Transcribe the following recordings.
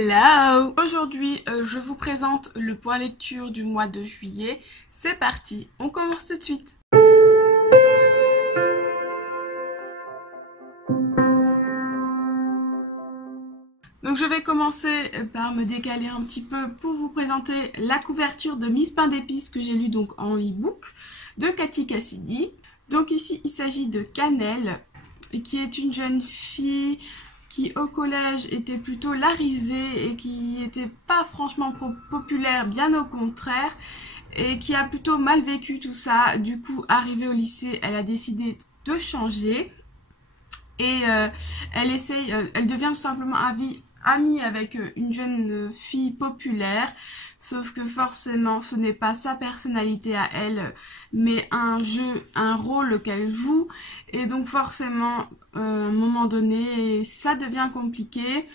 Hello! Aujourd'hui, je vous présente le point lecture du mois de juillet. C'est parti, on commence tout de suite. Donc je vais commencer par me décaler un petit peu pour vous présenter la couverture de Miss Pain d'épices que j'ai lu donc en e-book de Cathy Cassidy. Donc ici, il s'agit de Cannelle, qui est une jeune fille qui au collège était plutôt la risée et qui n'était pas franchement populaire, bien au contraire, et qui a plutôt mal vécu tout ça. Du coup, arrivée au lycée, elle a décidé de changer et elle devient tout simplement amie avec une jeune fille populaire, sauf que forcément ce n'est pas sa personnalité à elle, mais un rôle qu'elle joue, et donc forcément à un moment donné ça devient compliqué.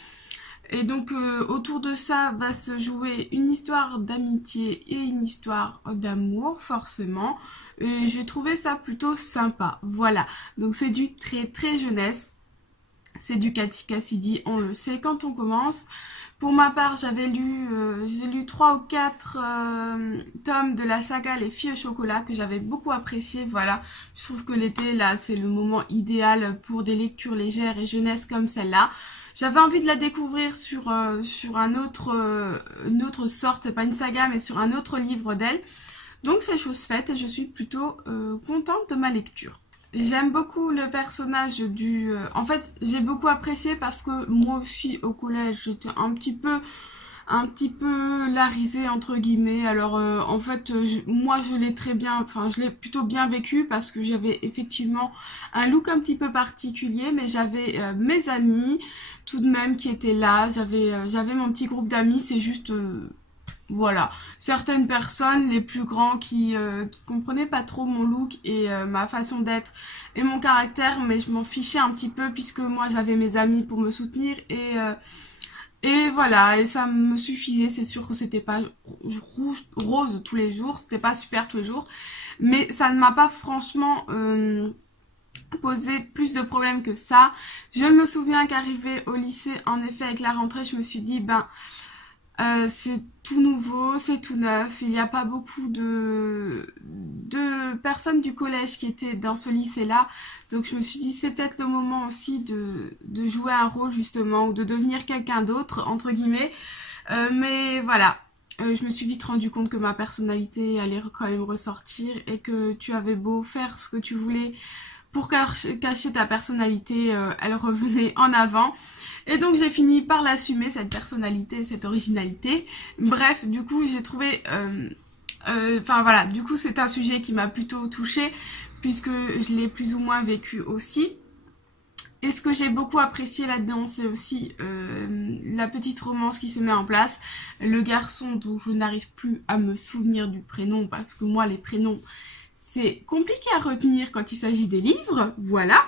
Et donc autour de ça va se jouer une histoire d'amitié et une histoire d'amour forcément, et j'ai trouvé ça plutôt sympa. Voilà, donc c'est du très jeunesse. C'est du Cathy Cassidy, on le sait quand on commence. Pour ma part, j'ai lu 3 ou 4 tomes de la saga Les filles au chocolat que j'avais beaucoup apprécié. Voilà, je trouve que l'été, là, c'est le moment idéal pour des lectures légères et jeunesse comme celle-là. J'avais envie de la découvrir sur une autre sorte, c'est pas une saga, mais sur un autre livre d'elle. Donc c'est chose faite et je suis plutôt contente de ma lecture. J'aime beaucoup le personnage en fait, j'ai beaucoup apprécié parce que moi aussi au collège, j'étais un petit peu la risée entre guillemets. Alors en fait, moi je l'ai je l'ai plutôt bien vécu parce que j'avais effectivement un look un petit peu particulier, mais j'avais mes amis tout de même qui étaient là. J'avais mon petit groupe d'amis, c'est juste... Voilà, certaines personnes, les plus grands, qui comprenaient pas trop mon look et ma façon d'être et mon caractère, mais je m'en fichais un petit peu puisque moi j'avais mes amis pour me soutenir et voilà, et ça me suffisait. C'est sûr que c'était pas rose tous les jours, c'était pas super tous les jours, mais ça ne m'a pas franchement posé plus de problèmes que ça. Je me souviens qu'arrivée au lycée, en effet, avec la rentrée, je me suis dit, c'est tout nouveau, c'est tout neuf, il n'y a pas beaucoup de personnes du collège qui étaient dans ce lycée-là, donc je me suis dit c'est peut-être le moment aussi de jouer un rôle justement, ou de devenir quelqu'un d'autre, entre guillemets, mais voilà, je me suis vite rendu compte que ma personnalité allait quand même ressortir, et que tu avais beau faire ce que tu voulais pour cacher ta personnalité, elle revenait en avant. Et donc j'ai fini par l'assumer, cette personnalité, cette originalité. Bref, du coup j'ai trouvé... voilà, du coup c'est un sujet qui m'a plutôt touchée, puisque je l'ai plus ou moins vécu aussi. Et ce que j'ai beaucoup apprécié là-dedans, c'est aussi la petite romance qui se met en place. Le garçon dont je n'arrive plus à me souvenir du prénom, parce que moi les prénoms... c'est compliqué à retenir quand il s'agit des livres, voilà.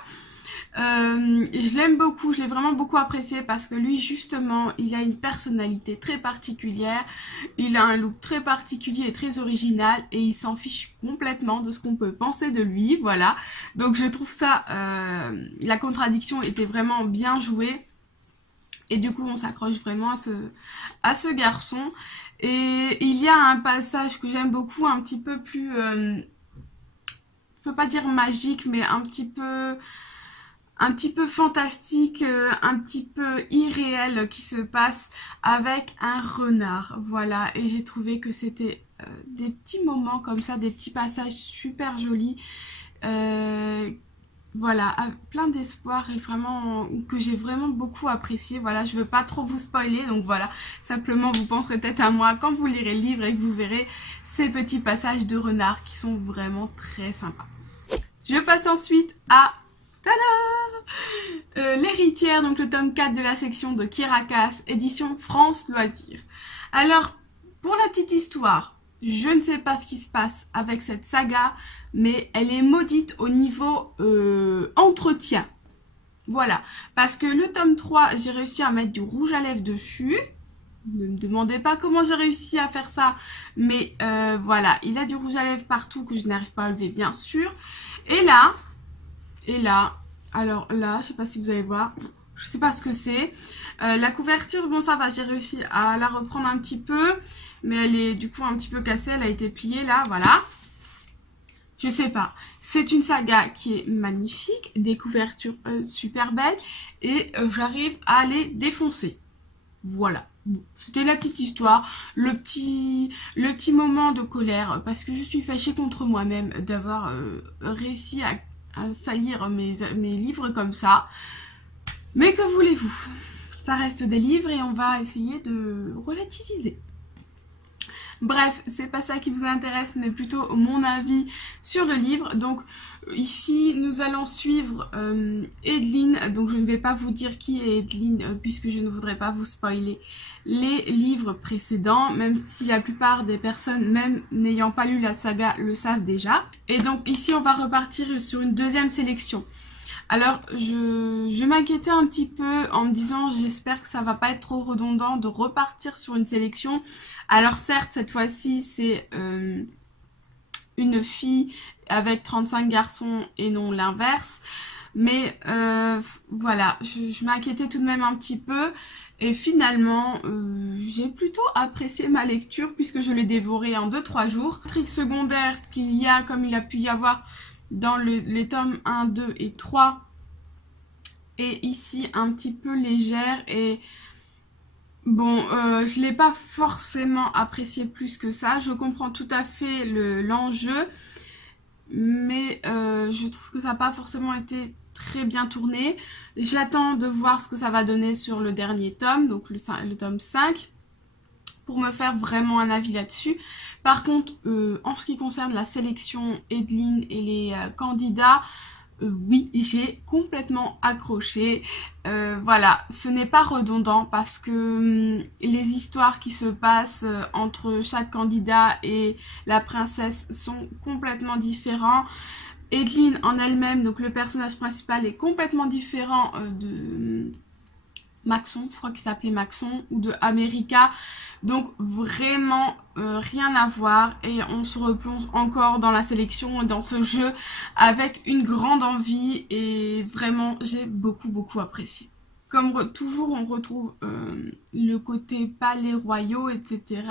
Je l'aime beaucoup, je l'ai vraiment beaucoup apprécié parce que lui justement, il a une personnalité très particulière, il a un look très particulier et très original, et il s'en fiche complètement de ce qu'on peut penser de lui, voilà. Donc je trouve ça, la contradiction était vraiment bien jouée, et du coup on s'accroche vraiment à ce garçon. Et il y a un passage que j'aime beaucoup, un petit peu plus... je peux pas dire magique, mais un petit peu fantastique, un petit peu irréel, qui se passe avec un renard. Voilà, et j'ai trouvé que c'était des petits moments comme ça, des petits passages super jolis, voilà, plein d'espoir, et vraiment que j'ai vraiment beaucoup apprécié. Voilà, je veux pas trop vous spoiler, donc voilà, simplement vous penserez peut-être à moi quand vous lirez le livre et que vous verrez ces petits passages de renard qui sont vraiment très sympas. Je passe ensuite à L'héritière, donc le tome 4 de la section de Kirakas, édition France Loisirs. Alors, pour la petite histoire, je ne sais pas ce qui se passe avec cette saga, mais elle est maudite au niveau entretien. Voilà, parce que le tome 3, j'ai réussi à mettre du rouge à lèvres dessus. Ne me demandez pas comment j'ai réussi à faire ça, mais voilà, il a du rouge à lèvres partout que je n'arrive pas à lever, bien sûr. Et là, alors là, je sais pas si vous allez voir, Je sais pas ce que c'est. La couverture, bon ça va, j'ai réussi à la reprendre un petit peu. Mais elle est du coup un petit peu cassée, elle a été pliée là, voilà. Je sais pas. C'est une saga qui est magnifique, des couvertures super belles. Et j'arrive à les défoncer. Voilà. Bon, c'était la petite histoire, le petit moment de colère, parce que je suis fâchée contre moi-même d'avoir réussi à salir mes livres comme ça. Mais que voulez-vous? Ça reste des livres et on va essayer de relativiser. Bref, c'est pas ça qui vous intéresse, mais plutôt mon avis sur le livre. Donc ici, nous allons suivre Edeline. Donc je ne vais pas vous dire qui est Edeline, puisque je ne voudrais pas vous spoiler les livres précédents, même si la plupart des personnes, même n'ayant pas lu la saga, le savent déjà. Et donc ici, on va repartir sur une deuxième sélection. Alors, je m'inquiétais un petit peu en me disant j'espère que ça va pas être trop redondant de repartir sur une sélection. Alors certes, cette fois-ci, c'est une fille avec 35 garçons et non l'inverse. Mais voilà, je m'inquiétais tout de même un petit peu. Et finalement, j'ai plutôt apprécié ma lecture puisque je l'ai dévorée en 2-3 jours. L'intrigue secondaire qu'il y a, comme il a pu y avoir dans les tomes 1, 2 et 3, et ici un petit peu légère. Et bon, je l'ai pas forcément apprécié plus que ça. Je comprends tout à fait l'enjeu, mais je trouve que ça n'a pas forcément été très bien tourné. J'attends de voir ce que ça va donner sur le dernier tome, donc le tome 5. Pour me faire vraiment un avis là-dessus. Par contre, en ce qui concerne la sélection Edeline et les candidats, oui, j'ai complètement accroché. Voilà, ce n'est pas redondant parce que les histoires qui se passent entre chaque candidat et la princesse sont complètement différents. Edeline en elle-même, donc le personnage principal, est complètement différent de Maxon, je crois qu'il s'appelait Maxon, ou de America. Donc vraiment rien à voir, et on se replonge encore dans la sélection et dans ce jeu avec une grande envie, et vraiment j'ai beaucoup apprécié. Comme toujours, on retrouve le côté palais royaux, etc.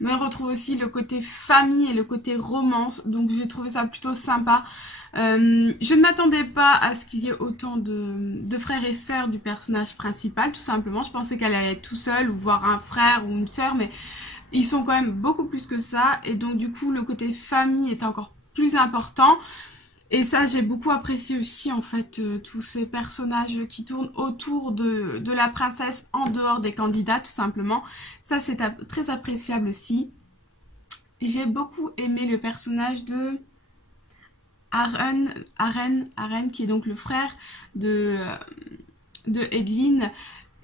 Mais on retrouve aussi le côté famille et le côté romance. Donc j'ai trouvé ça plutôt sympa. Je ne m'attendais pas à ce qu'il y ait autant de frères et sœurs du personnage principal, tout simplement. Je pensais qu'elle allait être tout seule, ou voir un frère ou une sœur, mais ils sont quand même beaucoup plus que ça. Et donc du coup, le côté famille est encore plus important. Et ça, j'ai beaucoup apprécié aussi, en fait, tous ces personnages qui tournent autour de la princesse en dehors des candidats, tout simplement. Ça, c'est très appréciable aussi. J'ai beaucoup aimé le personnage de Aren, qui est donc le frère de Edeline.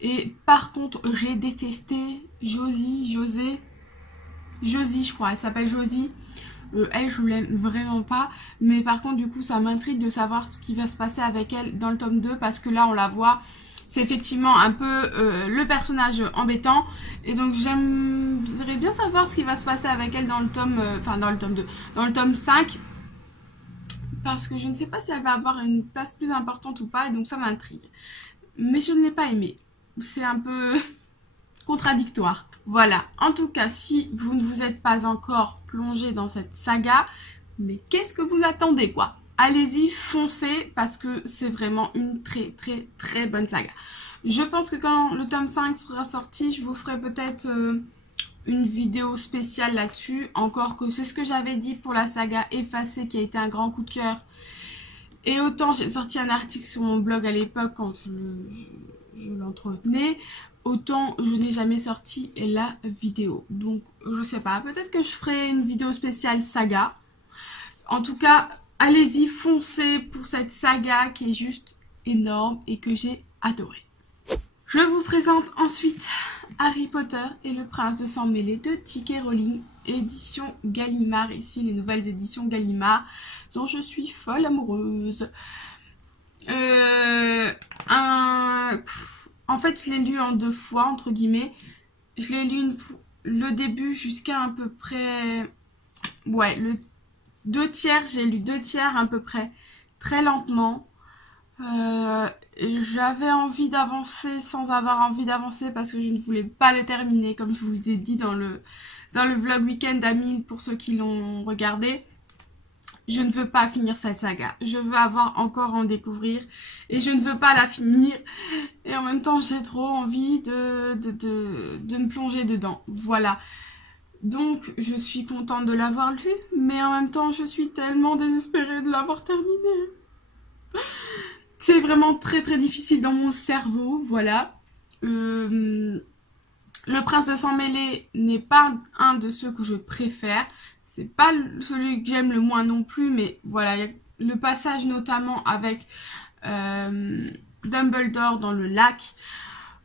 Et par contre, j'ai détesté Josie, je crois, elle s'appelle Josie. Elle, je l'aime vraiment pas, mais par contre du coup ça m'intrigue de savoir ce qui va se passer avec elle dans le tome 2, parce que là on la voit, c'est effectivement un peu le personnage embêtant, et donc j'aimerais bien savoir ce qui va se passer avec elle dans le tome, dans le tome 2, dans le tome 5, parce que je ne sais pas si elle va avoir une place plus importante ou pas, et donc ça m'intrigue. Mais je ne l'ai pas aimée, c'est un peu contradictoire. Voilà, en tout cas, si vous ne vous êtes pas encore plongé dans cette saga, mais qu'est-ce que vous attendez, quoi? Allez-y, foncez, parce que c'est vraiment une très bonne saga. Je pense que quand le tome 5 sera sorti, je vous ferai peut-être une vidéo spéciale là-dessus. Encore que c'est ce que j'avais dit pour la saga Effacée, qui a été un grand coup de cœur. Et autant j'ai sorti un article sur mon blog à l'époque quand je l'entretenais, autant je n'ai jamais sorti la vidéo. Donc je sais pas, peut-être que je ferai une vidéo spéciale saga. En tout cas, allez-y, foncez pour cette saga qui est juste énorme et que j'ai adoré. Je vous présente ensuite Harry Potter et le Prince de Sang Mêlé de J.K. Rowling, édition Gallimard. Ici les nouvelles éditions Gallimard dont je suis folle amoureuse. En fait, je l'ai lu en 2 fois, entre guillemets. Je l'ai lu le début jusqu'à à peu près... Ouais, le 2 tiers, j'ai lu 2 tiers à peu près, très lentement. J'avais envie d'avancer sans avoir envie d'avancer parce que je ne voulais pas le terminer, comme je vous ai dit dans le vlog week-end à 1000 pour ceux qui l'ont regardé. Je ne veux pas finir cette saga, je veux avoir encore en découvrir et je ne veux pas la finir. Et en même temps, j'ai trop envie de me plonger dedans. Voilà. Donc, je suis contente de l'avoir lu, mais en même temps, je suis tellement désespérée de l'avoir terminé. C'est vraiment très très difficile dans mon cerveau, voilà. Le Prince de Sang Mêlé n'est pas un de ceux que je préfère. C'est pas celui que j'aime le moins non plus, mais voilà, il y a le passage notamment avec Dumbledore dans le lac,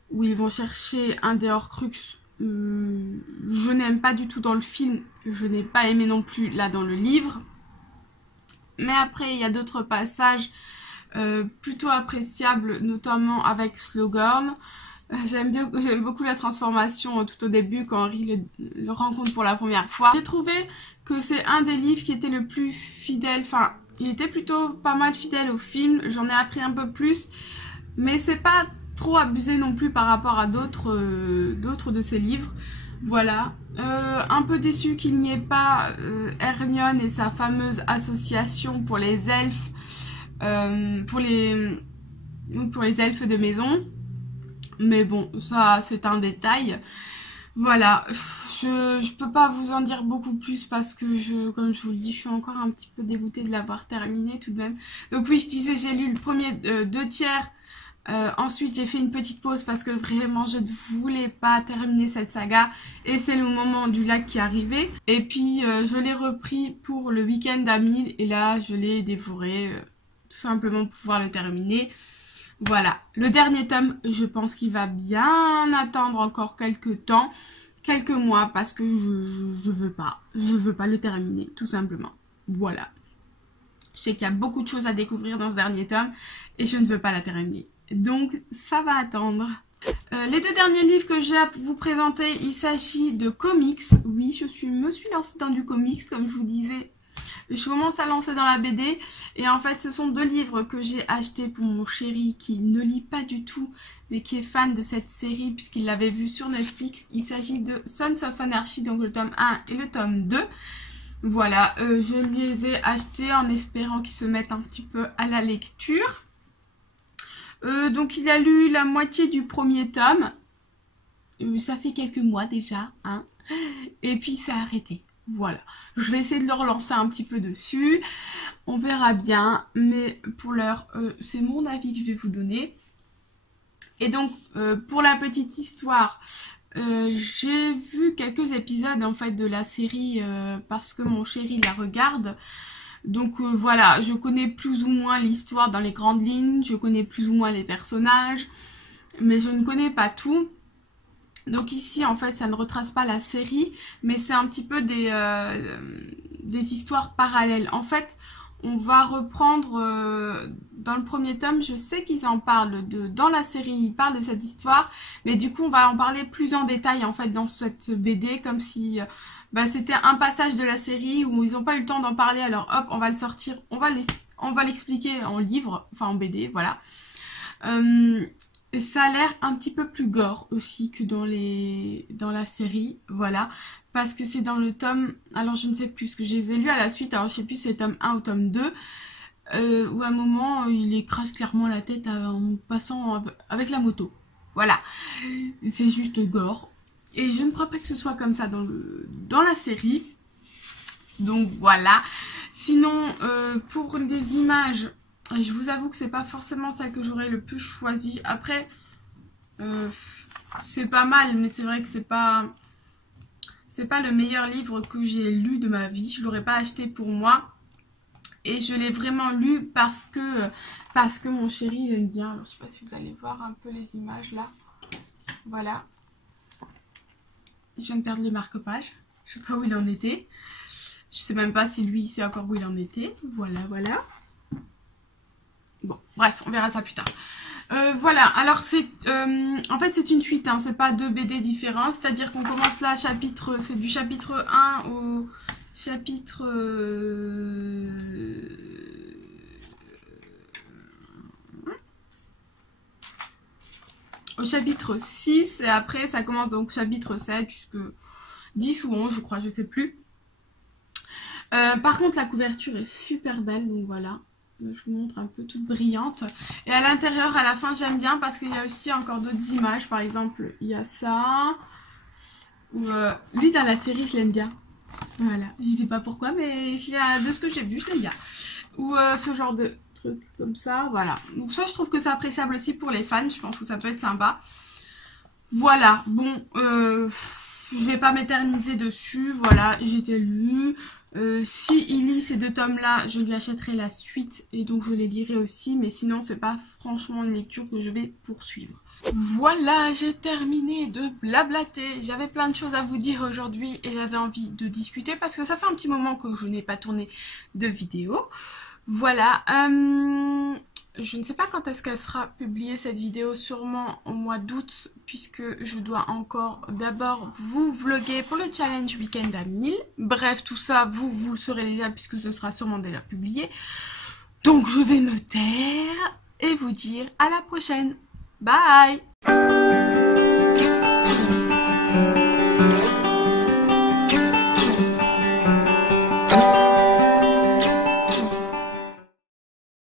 où ils vont chercher un des Horcruxes. Je n'aime pas du tout dans le film, je n'ai pas aimé non plus là dans le livre. Mais après, il y a d'autres passages plutôt appréciables, notamment avec Slughorn. J'aime beaucoup la transformation tout au début quand Harry le rencontre pour la première fois. J'ai trouvé que c'est un des livres qui était le plus fidèle, enfin il était plutôt pas mal fidèle au film, j'en ai appris un peu plus, mais c'est pas trop abusé non plus par rapport à d'autres de ses livres. Voilà, un peu déçue qu'il n'y ait pas Hermione et sa fameuse association pour les elfes, pour les elfes de maison. Mais bon, ça c'est un détail. Voilà, je peux pas vous en dire beaucoup plus parce que comme je vous le dis, je suis encore un petit peu dégoûtée de l'avoir terminé tout de même. Donc oui, je disais, j'ai lu le premier 2 tiers. Ensuite j'ai fait une petite pause parce que vraiment je ne voulais pas terminer cette saga. Et c'est le moment du lac qui est arrivé. Et puis je l'ai repris pour le week-end à 1000 et là je l'ai dévoré tout simplement pour pouvoir le terminer. Voilà, le dernier tome, je pense qu'il va bien attendre encore quelques temps, quelques mois, parce que je veux pas le terminer, tout simplement. Voilà. Je sais qu'il y a beaucoup de choses à découvrir dans ce dernier tome, et je ne veux pas la terminer. Donc, ça va attendre. Les 2 derniers livres que j'ai à vous présenter, il s'agit de comics. Oui, me suis lancée dans du comics, comme je vous disais. Je commence à lancer dans la BD et en fait ce sont 2 livres que j'ai achetés pour mon chéri qui ne lit pas du tout mais qui est fan de cette série puisqu'il l'avait vue sur Netflix. Il s'agit de Sons of Anarchy, donc le tome 1 et le tome 2. Voilà, je les ai achetés en espérant qu'ils se mettent un petit peu à la lecture. Donc il a lu la moitié du premier tome. Ça fait quelques mois déjà, hein. Et puis il s'est arrêté. Voilà, je vais essayer de le relancer un petit peu dessus, on verra bien, mais pour l'heure, c'est mon avis que je vais vous donner. Et donc, pour la petite histoire, j'ai vu quelques épisodes en fait de la série parce que mon chéri la regarde. Donc voilà, je connais plus ou moins l'histoire dans les grandes lignes, je connais plus ou moins les personnages, mais je ne connais pas tout. Donc ici en fait ça ne retrace pas la série mais c'est un petit peu des histoires parallèles. En fait on va reprendre dans le premier tome, je sais qu'ils en parlent dans la série, ils parlent de cette histoire, mais du coup on va en parler plus en détail en fait dans cette BD, comme si c'était un passage de la série où ils n'ont pas eu le temps d'en parler, alors hop on va le sortir, on va l'expliquer en livre, enfin en BD, voilà. Ça a l'air un petit peu plus gore aussi que dans la série, voilà, parce que c'est dans le tome, alors je ne sais plus, ce que je les ai lus à la suite, alors je sais plus si c'est tome 1 ou tome 2, où à un moment il écrase clairement la tête en passant avec la moto, voilà, c'est juste gore, et je ne crois pas que ce soit comme ça dans la série, donc voilà. Sinon, pour les images, je vous avoue que c'est pas forcément celle que j'aurais le plus choisie. Après, c'est pas mal, mais c'est vrai que c'est pas le meilleur livre que j'ai lu de ma vie. Je l'aurais pas acheté pour moi. Et je l'ai vraiment lu parce que mon chéri aime bien. Alors, je sais pas si vous allez voir un peu les images là. Voilà. Je viens de perdre le marque-page. Je sais pas où il en était. Je sais même pas si lui sait encore où il en était. Voilà, voilà. Bon, bref, on verra ça plus tard. Voilà, alors c'est en fait c'est une suite, hein, c'est pas 2 BD différents, c'est-à-dire qu'on commence là c'est du chapitre 1 au chapitre au chapitre 6 et après ça commence donc chapitre 7 jusque 10 ou 11 je crois, je sais plus. Par contre la couverture est super belle, donc voilà. Je vous montre un peu toute brillante. Et à l'intérieur, à la fin, j'aime bien parce qu'il y a aussi encore d'autres images. Par exemple, il y a ça. Ou, lui dans la série, je l'aime bien. Voilà, je sais pas pourquoi, mais de ce que j'ai vu, je l'aime bien. Ou ce genre de truc comme ça, voilà. Donc ça, je trouve que c'est appréciable aussi pour les fans. Je pense que ça peut être sympa. Voilà, bon, je vais pas m'éterniser dessus. Voilà, j'ai lu. Si il lit ces 2 tomes-là, je lui achèterai la suite et donc je les lirai aussi. Mais sinon, c'est pas franchement une lecture que je vais poursuivre. Voilà, j'ai terminé de blablater. J'avais plein de choses à vous dire aujourd'hui et j'avais envie de discuter parce que ça fait un petit moment que je n'ai pas tourné de vidéo. Voilà, je ne sais pas quand est-ce qu'elle sera publiée cette vidéo, sûrement au mois d'août puisque je dois encore d'abord vous vloguer pour le challenge week-end à 1000. Bref, tout ça, vous le saurez déjà puisque ce sera sûrement déjà publié. Donc je vais me taire et vous dire à la prochaine. Bye!